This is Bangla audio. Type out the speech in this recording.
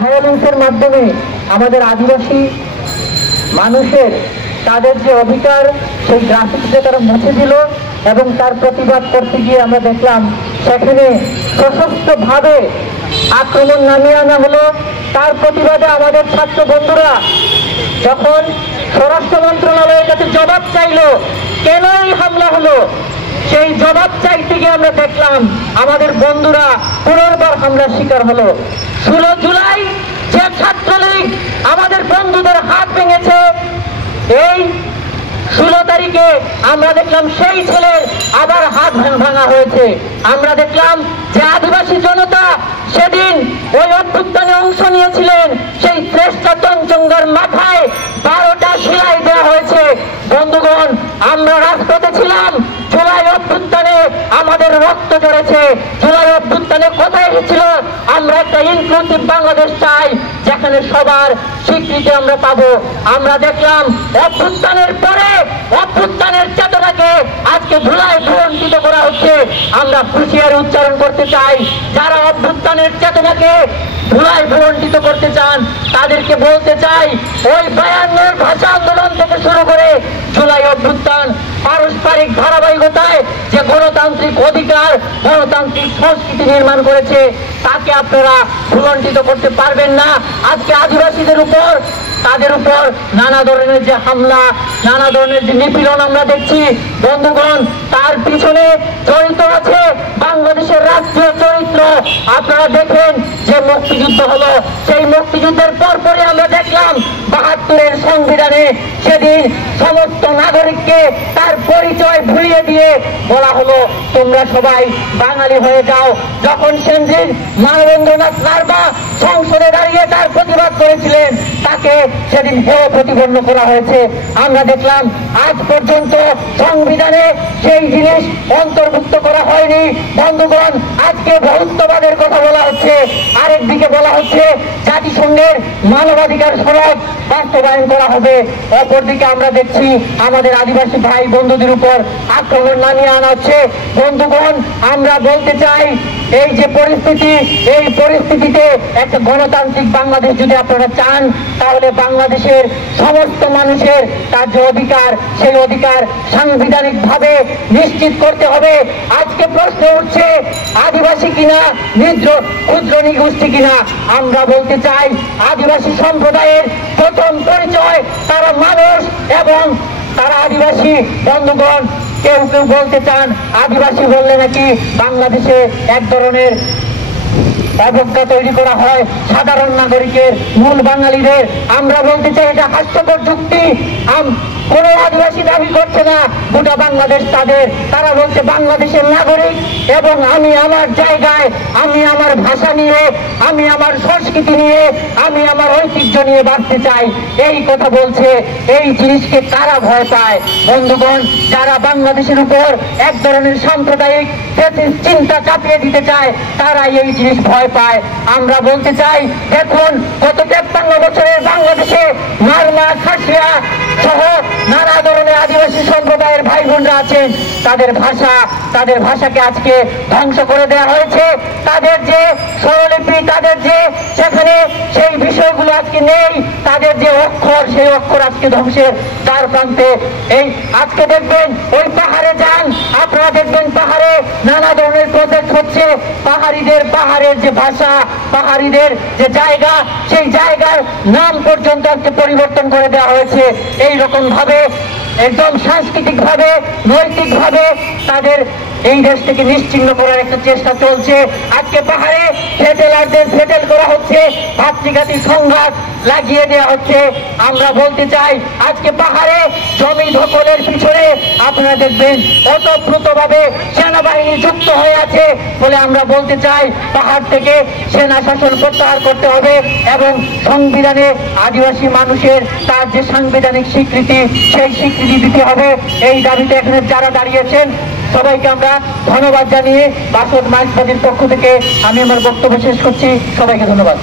ভায়োলেন্সের মাধ্যমে আমাদের আদিবাসী মানুষের তাদের যে অধিকার সেই গ্রাফিক্সে তারা মুছে দিল এবং তার প্রতিবাদ করতে গিয়ে আমরা দেখলাম সেখানে সশস্ত্রভাবে আক্রমণ নামিয়ে আনা হলো। তার প্রতিবাদে আমাদের ছাত্র বন্ধুরা যখন স্বরাষ্ট্র মন্ত্রণালয়ের কাছে জবাব চাইল কেন এই হামলা হলো, সেই জবাব চাইতে গিয়ে আমরা দেখলাম আমাদের বন্ধুরা পুনর্বার হামলার শিকার হলো। 16 জুলাই যে ছাত্রলীগ আমাদের বন্ধুদের হাত ভেঙেছে, এই 16 তারিখে আমরা দেখলাম সেই ছেলের আবার হাত ভাঙা হয়েছে। আমরা দেখলাম যে আদিবাসী জনতা সেদিন ওই অভ্যুত্থানে অংশ নিয়েছিলেন, সেই শ্রেষ্ঠা চঞ্চঙ্গার মাথায় 12টা সেলাই দেওয়া হয়েছে। বন্ধুগণ, আমরা রাজপথে ছিলাম, জুলাই অভ্যুত্থানে আমাদের রক্ত ঝরেছে। জুলাই অভ্যুত্থানে কোথায় ছিল আমরা একটা ইনক্লুসিভ বাংলাদেশ চাই যেখানে সবার স্বীকৃতি আমরা পাবো। আমরা দেখলাম অভ্যুত্থানের পরে অভ্যুত্থানের চেতনাকে আজকে ধুলায় ভুলণ্ঠিত করা হচ্ছে। আমরা হুঁশিয়ারি উচ্চারণ করতে চাই, যারা অভ্যুত্থানের চেতনাকে ধুলায় ভুলণ্ঠিত করতে চান তাদেরকে বলতে চাই, ওই 52 ভাষা আন্দোলন থেকে শুরু করে জুলাই অভ্যুত্থান পারস্পরিক ধারাবাহিকতায় যে গণতান্ত্রিক অধিকার গণতান্ত্রিক সংস্কৃতি নির্মাণ করেছে তাকে আপনারা ভুলণ্ঠিত করতে পারবেন না। আজকে আদিবাসীদের উপর তাদের উপর নানা ধরনের যে হামলা, নানা ধরনের যে নিপীড়ন আমরা দেখছি, বন্ধুগণ তার পিছনে জড়িত আছে বাংলাদেশের রাষ্ট্রীয় চরিত্র। আপনারা দেখেন যে মুক্তিযুদ্ধ হলো, সেই মুক্তিযুদ্ধের পরপরই আমরা দেখলাম 72-এর সংবিধানে সেদিন সমস্ত নাগরিককে তার পরিচয় ভুলিয়ে দিয়ে বলা হলো তোমরা সবাই বাঙালি হয়ে যাও। যখন সেদিন মানবেন্দ্রনাথ নারবা সংসদে দাঁড়িয়ে তার প্রতিবাদ করেছিলেন তাকে সেদিন হেয় প্রতিপন্ন করা হয়েছে। আমরা দেখলাম আজ পর্যন্ত সংবিধানে সেই জিনিস অন্তর্ভুক্ত করা হয়নি। বন্ধুগণ, আজকে বহুত্ববাদের কথা বলা হচ্ছে, আরেকদিকে বলা হচ্ছে জাতিসংঘের মানবাধিকার সনদ বাস্তবায়ন করা হবে। অপরদিকে আমরা দেখছি আমাদের আদিবাসী ভাই বন্ধুদের উপর আক্রমণ নামিয়ে আনা হচ্ছে। বন্ধুগণ, আমরা বলতে চাই এই যে পরিস্থিতি, এই পরিস্থিতিতে একটা গণতান্ত্রিক বাংলাদেশ যদি আপনারা চান তাহলে বাংলাদেশের সমস্ত মানুষের তার যে অধিকার সেই অধিকার সাংবিধানিক ভাবে নিশ্চিত করতে হবে। আজকে প্রশ্ন উঠছে আদিবাসী কিনা ক্ষুদ্র নিগোষ্ঠী কিনা। আমরা বলতে চাই আদিবাসী সম্প্রদায়ের প্রথম পরিচয় তারা মানুষ এবং তারা আদিবাসী। বন্ধুগণ, কেউ কেউ বলতে চান আদিবাসী বললে নাকি বাংলাদেশে এক ধরনের অবজ্ঞা তৈরি করা হয় সাধারণ নাগরিকের, মূল বাঙালিদের। আমরা বলতে চাই এটা হাস্যকর যুক্তি। কোন আদিবাসী দাবি করছে না গোটা বাংলাদেশ তাদের, তারা বলছে বাংলাদেশের নাগরিক এবং আমি আমার জায়গায়, আমি আমার ভাষা নিয়ে, আমি আমার সংস্কৃতি নিয়ে, আমি আমার ঐতিহ্য নিয়ে বাঁচতে চাই। এই কথা বলছে। এই জিনিসকে কারা ভয় পায়? বন্ধুগণ, যারা বাংলাদেশের উপর এক ধরনের সাম্প্রদায়িক চিন্তা চাপিয়ে দিতে চায় তারাই এই জিনিস ভয় পায়। আমরা বলতে চাই দেখুন গত 53 বছরের বাংলাদেশে মারমা, খাসিয়া সহ নানা ধরনের আদিবাসী সম্প্রদায়ের ভাই বোনরা আছেন, তাদের ভাষাকে আজকে ধ্বংস করে দেওয়া হয়েছে। তাদের যে স্বরলিপি, তাদের যে সেখানে সেই বিষয়গুলো আজকে নেই, তাদের যে অক্ষর সেই অক্ষর আজকে ধ্বংসের দ্বার প্রান্তে। এই আজকে দেখবেন ওই পাহাড়ে যান, আপনারা দেখবেন পাহাড়ে নানা ধরনের প্রজেক্ট হচ্ছে, পাহাড়ের যে ভাষা, পাহাড়িদের যে জায়গা, সেই জায়গার নাম পর্যন্ত আজকে পরিবর্তন করে দেওয়া হয়েছে। এই রকম ভাবে একদম সাংস্কৃতিক ভাবে, নৈতিক ভাবে তাদের এই দেশ থেকে নিশ্চিহ্ন করার একটা চেষ্টা চলছে। আজকে পাহাড়ে সেটেলারদের সেটেল করা হচ্ছে, ভাতৃঘাতী সংঘাত লাগিয়ে দেওয়া হচ্ছে। আমরা বলতে চাই আজকে পাহাড়ে জমি দখলের পিছনে আপনারা দেখবেন ওতপ্রোতভাবে সেনাবাহিনী যুক্ত হয়ে আছে বলে আমরা বলতে চাই পাহাড় থেকে সেনা শাসন প্রত্যাহার করতে হবে এবং সংবিধানে আদিবাসী মানুষের তার যে সাংবিধানিক স্বীকৃতি সেই স্বীকৃতি দিতে হবে। এই দাবিতে এখানে যারা দাঁড়িয়েছেন সবাইকে আমরা ধন্যবাদ জানিয়ে বাসদ মাইজবাদীর পক্ষ থেকে আমি আমার বক্তব্য শেষ করছি। সবাইকে ধন্যবাদ।